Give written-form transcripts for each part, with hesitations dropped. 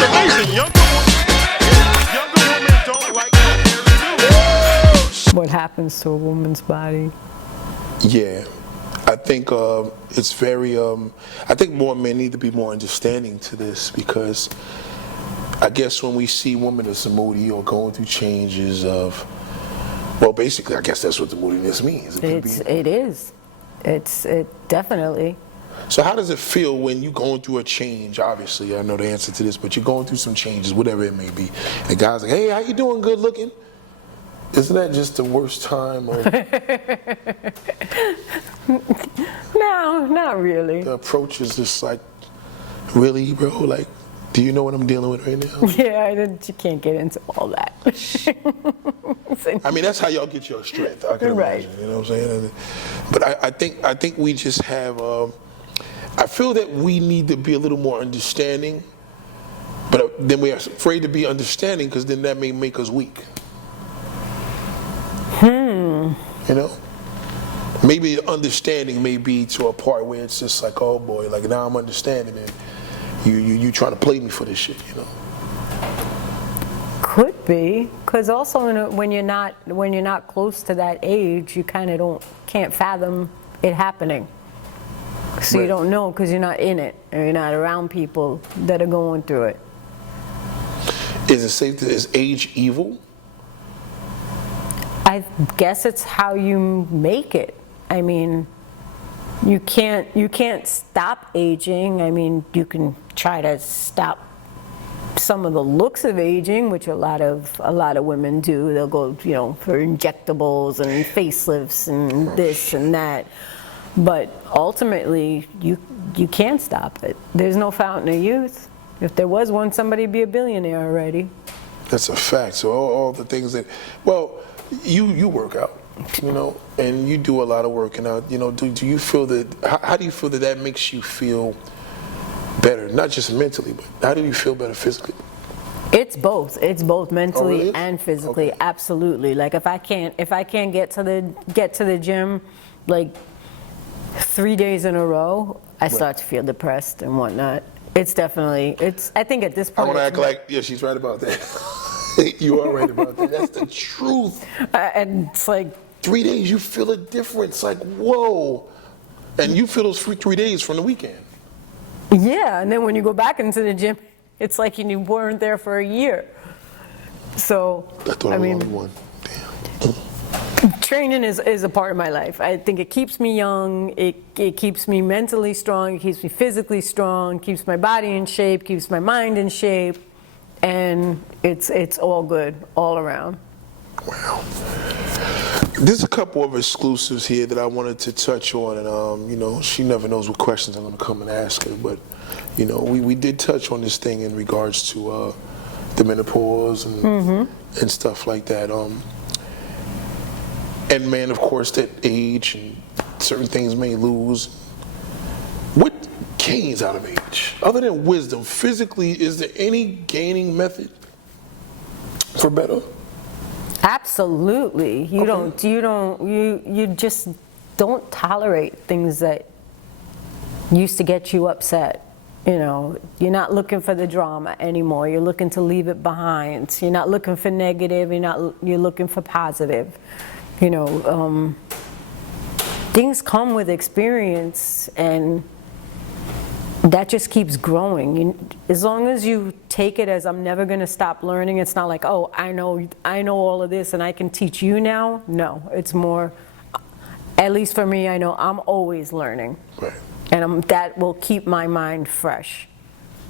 It's amazing. Younger women don't like that too. What happens to a woman's body? Yeah, I think it's very. I think more men need to be more understanding to this because I guess when we see women as moody or going through changes of, well, basically, I guess that's what the moodiness means. It is. It definitely. So how does it feel when you're going through a change? Obviously, I know the answer to this, but you're going through some changes, whatever it may be. And the guy's like, hey, how you doing? Good looking. Isn't that just the worst time? Or No, not really. the approach is just like, really, bro? Like, do you know what I'm dealing with right now? Yeah, you can't get into all that. I mean, that's how y'all get your strength. I can Right. imagine. You know what I'm saying? But I think we just have. I feel that we need to be a little more understanding. But then we are afraid to be understanding because then that may make us weak. You know? Maybe understanding may be to a part where it's just like, oh boy, like now I'm understanding it. You trying to play me for this shit, you know? Could be, because also when you're not close to that age, you kind of can't fathom it happening. So Right. you don't know because you're not in it, or you're not around people that are going through it. Is it safe to, is age evil? I guess it's how you make it. I mean, you can't stop aging. I mean, you can try to stop some of the looks of aging, which a lot of women do. They'll go, for injectables and facelifts and this and that. But ultimately, you can't stop it. There's no fountain of youth. If there was one, somebody'd be a billionaire already. That's a fact. So all the things that, well, you work out, and you do a lot of working out. Do you feel that? How do you feel that makes you feel better? Not just mentally, but how do you feel better physically? It's both. It's both mentally really? and physically. Okay. Absolutely. Like if I can't get to the gym, like 3 days in a row, I start to feel depressed and whatnot. It's definitely. I think at this I point. want to act like, yeah, she's right about that. You are right about that. That's the truth. And it's like 3 days, you feel a difference. Like, whoa. And you feel those 3 days from the weekend. yeah, and then when you go back into the gym, it's like you weren't there for a year. So I thought I was the only one. Damn. training is a part of my life. I think it keeps me young, it keeps me mentally strong, it keeps me physically strong, keeps my body in shape, keeps my mind in shape, and it's all good all around. Wow. There's a couple of exclusives here that I wanted to touch on, and she never knows what questions I'm going to come and ask her, but we did touch on this thing in regards to the menopause and stuff like that. And man, of course, that age and certain things may lose. What gains out of age? Other than wisdom, physically, is there any gaining method for better? Absolutely. You just don't tolerate things that used to get you upset. You're not looking for the drama anymore. You're looking to leave it behind. You're not looking for negative. You're looking for positive. Things come with experience, and that just keeps growing. As long as you take it as I'm never going to stop learning, it's not like, oh, I know all of this and I can teach you now. No, it's more, at least for me, I know I'm always learning. Right. And that will keep my mind fresh.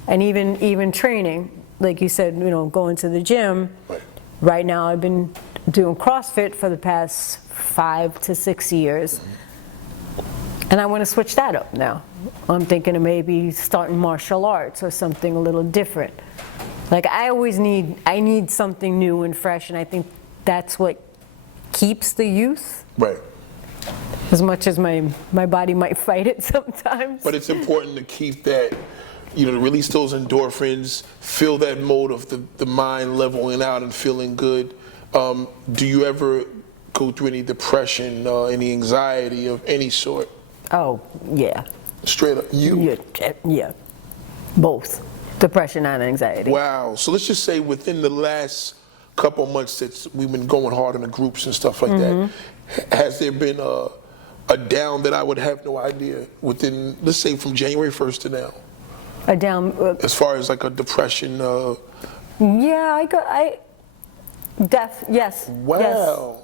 And even training, like you said, going to the gym. Right. Right now I've been doing CrossFit for the past 5 to 6 years. And I want to switch that up now. I'm thinking of maybe starting martial arts or something a little different. Like I need something new and fresh, and I think that's what keeps the youth. Right. As much as my body might fight it sometimes. But it's important to keep that, to release those endorphins, feel that mode of the mind leveling out and feeling good. Do you ever go through any depression, any anxiety of any sort? Oh, yeah. Straight up, you? Yeah, both. Depression and anxiety. Wow. So let's just say within the last couple of months that we've been going hard in the groups and stuff like that, has there been a down that I would have no idea within, let's say from January 1st to now? A down. As far as like a depression. Yeah, death. Yes. Wow. Yes.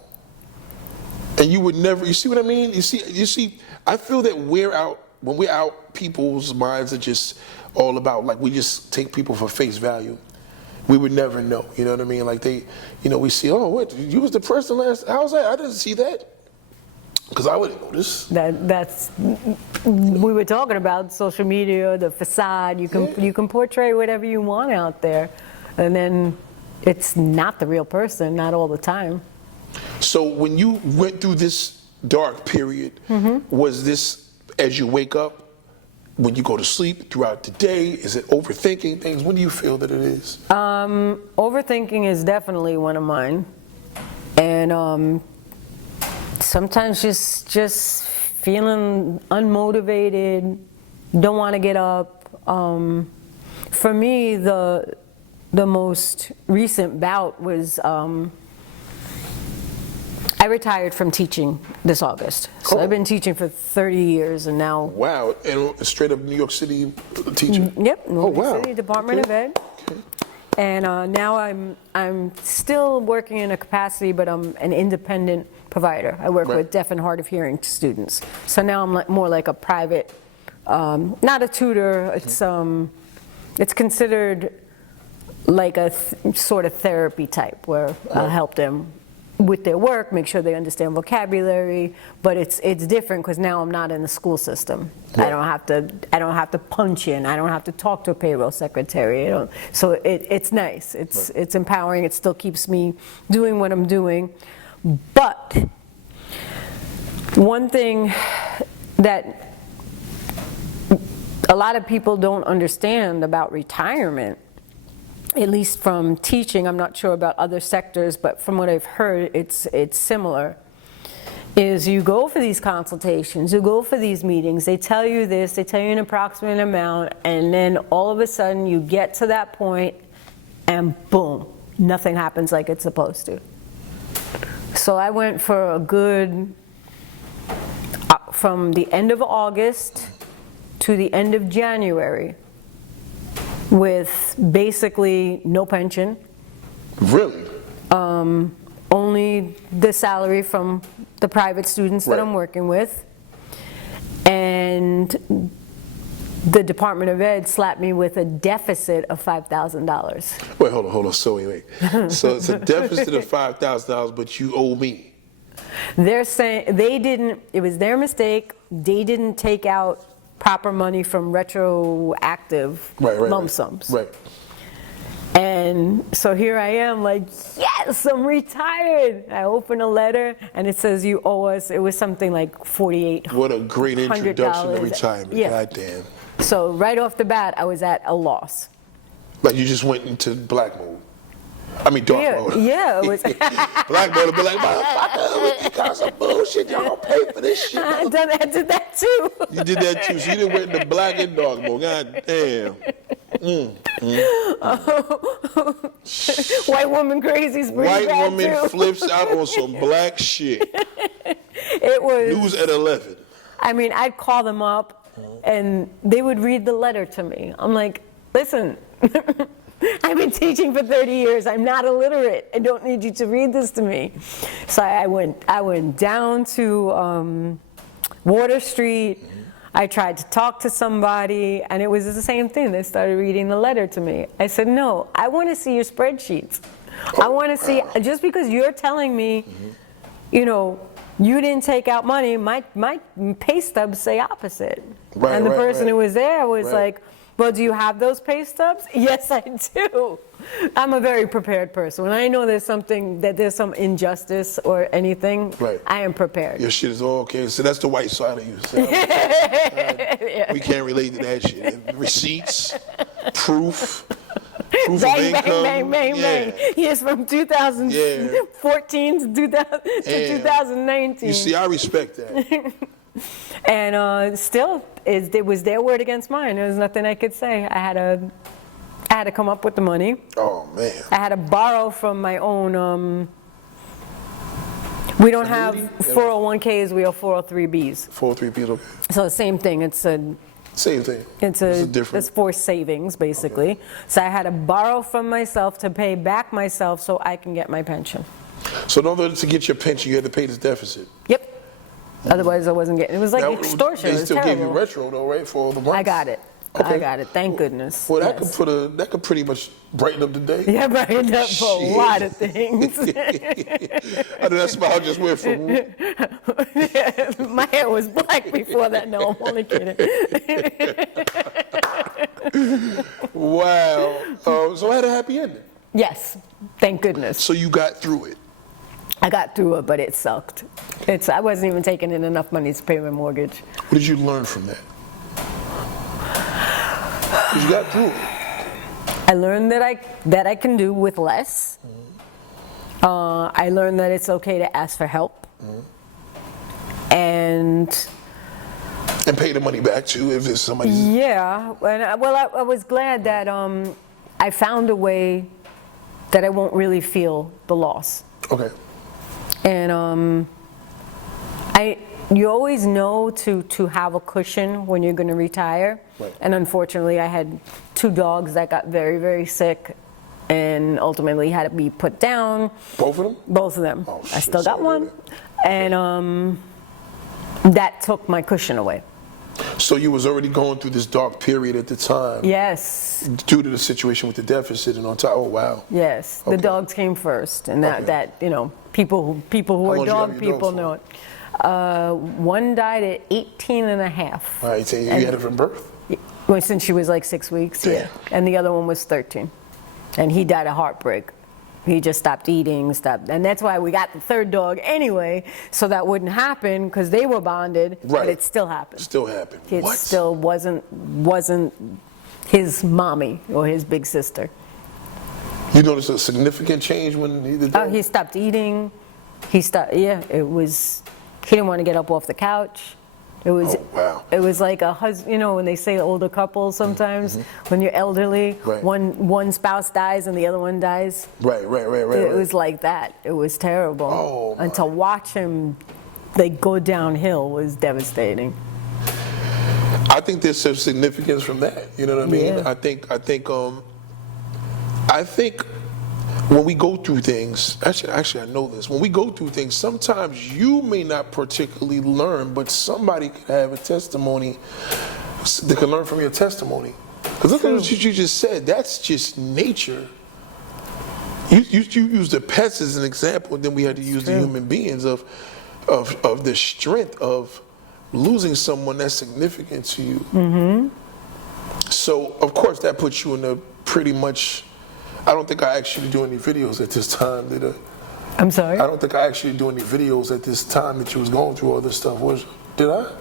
And you would never, you see what I mean? You see, I feel that when we're out, people's minds are just all about, like, we just take people for face value. We would never know, you know what I mean? Like we see, oh, what, you was depressed the last, how's that? I didn't see that. Because I wouldn't know this. That's we were talking about social media, the facade. You can portray whatever you want out there, and then it's not the real person, not all the time. So when you went through this dark period, was this as you wake up, when you go to sleep, throughout the day? Is it overthinking things? What do you feel that it is? Overthinking is definitely one of mine, and sometimes just feeling unmotivated, don't want to get up. For me, the most recent bout was I retired from teaching this August. So I've been teaching for 30 years, and now. Wow, and straight up New York City teacher. Yep, New York wow. City Department of Ed. Okay. And now I'm still working in a capacity, but I'm an independent provider. I work with deaf and hard of hearing students. So now I'm more like a private, not a tutor. It's considered like a sort of therapy type where I help them with their work, make sure they understand vocabulary, but it's different because now I'm not in the school system. Right. I don't have to punch in. I don't have to talk to a payroll secretary. So it's nice. It's empowering. It still keeps me doing what I'm doing. But one thing that a lot of people don't understand about retirement, at least from teaching, I'm not sure about other sectors, but from what I've heard, it's similar, is you go for these consultations, you go for these meetings, they tell you this, they tell you an approximate amount, and then all of a sudden you get to that point and boom, nothing happens like it's supposed to. So I went for a good, from the end of August to the end of January, with basically no pension. Really? Only the salary from the private students that I'm working with. And the Department of Ed slapped me with a deficit of $5,000. Wait, hold on. So wait. So it's a deficit of $5,000, but you owe me. They're saying it was their mistake. They didn't take out proper money from retroactive lump sums. Right. And so here I am, like, yes, I'm retired. I open a letter and it says you owe us. It was something like $4,800. What a great introduction to retirement. Yeah. Goddamn. So right off the bat, I was at a loss. Like you just went into black mode. I mean dark mode. Yeah, it was. Black mode would be like, motherfucker, you got some bullshit. Y'all don't pay for this shit. I did that too. You did that too. So you didn't went into black and dark mode. God damn. White woman crazy's pretty White bad woman too. flips out on some black shit. It was. News at 11. I mean, I'd call them up and they would read the letter to me. I'm like, listen, I've been teaching for 30 years. I'm not illiterate. I don't need you to read this to me. So I went down to Water Street. I tried to talk to somebody, and it was the same thing. They started reading the letter to me. I said, no, I want to see your spreadsheets. I want to see, just because you're telling me, you know, you didn't take out money, my pay stubs say opposite. And the person who was there was like, well, do you have those pay stubs? Yes, I do. I'm a very prepared person. When I know there's some injustice or anything, I am prepared. Your shit is all okay. So that's the white side of you. So, we can't relate to that shit. And receipts, proof of income. Bang. Here's from 2014 to 2019. You see, I respect that. And still, it was their word against mine. There was nothing I could say. I had I had to come up with the money. Oh man. I had to borrow from my own, we don't have Annuity? 401ks, we have 403bs. 403 people. So the same thing, it's Same thing. It's This is different. it's for savings, basically. So I had to borrow from myself to pay back myself so I can get my pension. So in order to get your pension, you had to pay this deficit. Yep. Otherwise, I wasn't getting. It was like Now, extortion. It They was still gave you terrible. retro though, right? For all the months. I got it. Okay. I got it. Thank goodness. Well, that Yes. that could pretty much brighten up the day. Yeah, brightened up for a Shit. lot of things. I know that smile just went from. My hair was black before that. No, I'm only kidding. Wow. So I had a happy ending. Yes, thank goodness. So you got through it. I got through it, but it sucked. I wasn't even taking in enough money to pay my mortgage. What did you learn from that? 'Cause you got through it. I learned that I can do with less. I learned that it's okay to ask for help. And And pay the money back too if it's somebody's. yeah, and I was glad that I found a way that I won't really feel the loss. Okay. And you always know to have a cushion when you're going to retire. Right. And unfortunately, I had 2 dogs that got very, very sick and ultimately had to be put down. Both of them? Both of them. Oh, I shit, still got sorry to one. And that took my cushion away. So you was already going through this dark period at the time. Yes, Due to the situation with the deficit and on top. Oh wow. yes. Okay. The dogs came first, and Okay. that people who How are long did you dog have your people dogs know it. One died at 18 and a half. All right. So you had it from birth. Well, since she was like 6 weeks, yeah. And the other one was 13. And he died of heartbreak. He just stopped eating, and that's why we got the 3rd dog anyway, so that wouldn't happen because they were bonded, Right. but it still happened. Still happened. It What? still wasn't his mommy or his big sister. You noticed a significant change when he did that? Oh, he stopped eating. He stopped. Yeah, it was. He didn't want to get up off the couch. It was. Oh, wow. It was like a husband. You know, when they say older couples, sometimes when you're elderly, Mm-hmm. Right. one spouse dies and the other one dies. Right. It was like that. It was terrible. Oh, And to watch him, like go downhill was devastating. I think there's some significance from that. You know what I mean? Yeah. I think when we go through things, actually I know this. When we go through things, sometimes you may not particularly learn, but somebody could have a testimony. They can learn from your testimony. Because look at what you just said. That's just nature. You used the pets as an example, and then we had to use the human beings of the strength of losing someone that's significant to you. Mm-hmm. So of course that puts you in a pretty much. I don't think I actually do any videos at this time, did I? I'm sorry? I don't think I actually do any videos at this time that you was going through all this stuff. Did I?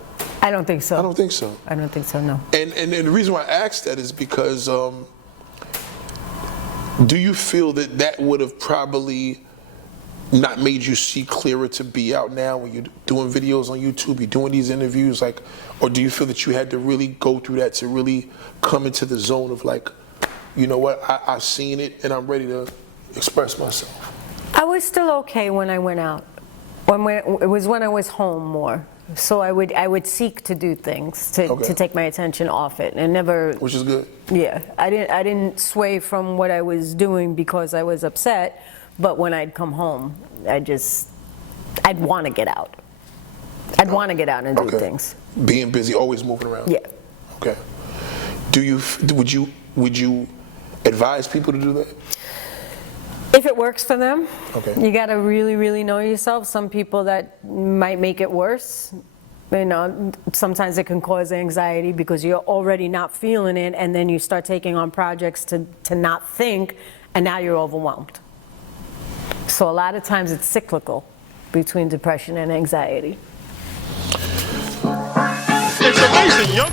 I don't think so. I don't think so. I don't think so, no. And the reason why I asked that is because do you feel that would have probably not made you see clearer to be out now when you're doing videos on YouTube, you're doing these interviews, like, or do you feel that you had to really go through that to really come into the zone of like, you know what, I've seen it and I'm ready to express myself? I was still okay when I went out. It was when I was home more. So I would seek to do things to take my attention off it, and never. Which is good. Yeah, I didn't sway from what I was doing because I was upset, but when I'd come home, I'd want to get out. I'd want to get out and do things. Being busy, always moving around. Yeah. Okay. Would you advise people to do that? If it works for them, Okay. you got to really, really know yourself. Some people that might make it worse. You know, sometimes it can cause anxiety because you're already not feeling it, and then you start taking on projects to not think, and now you're overwhelmed. So a lot of times it's cyclical between depression and anxiety. It's amazing. Younger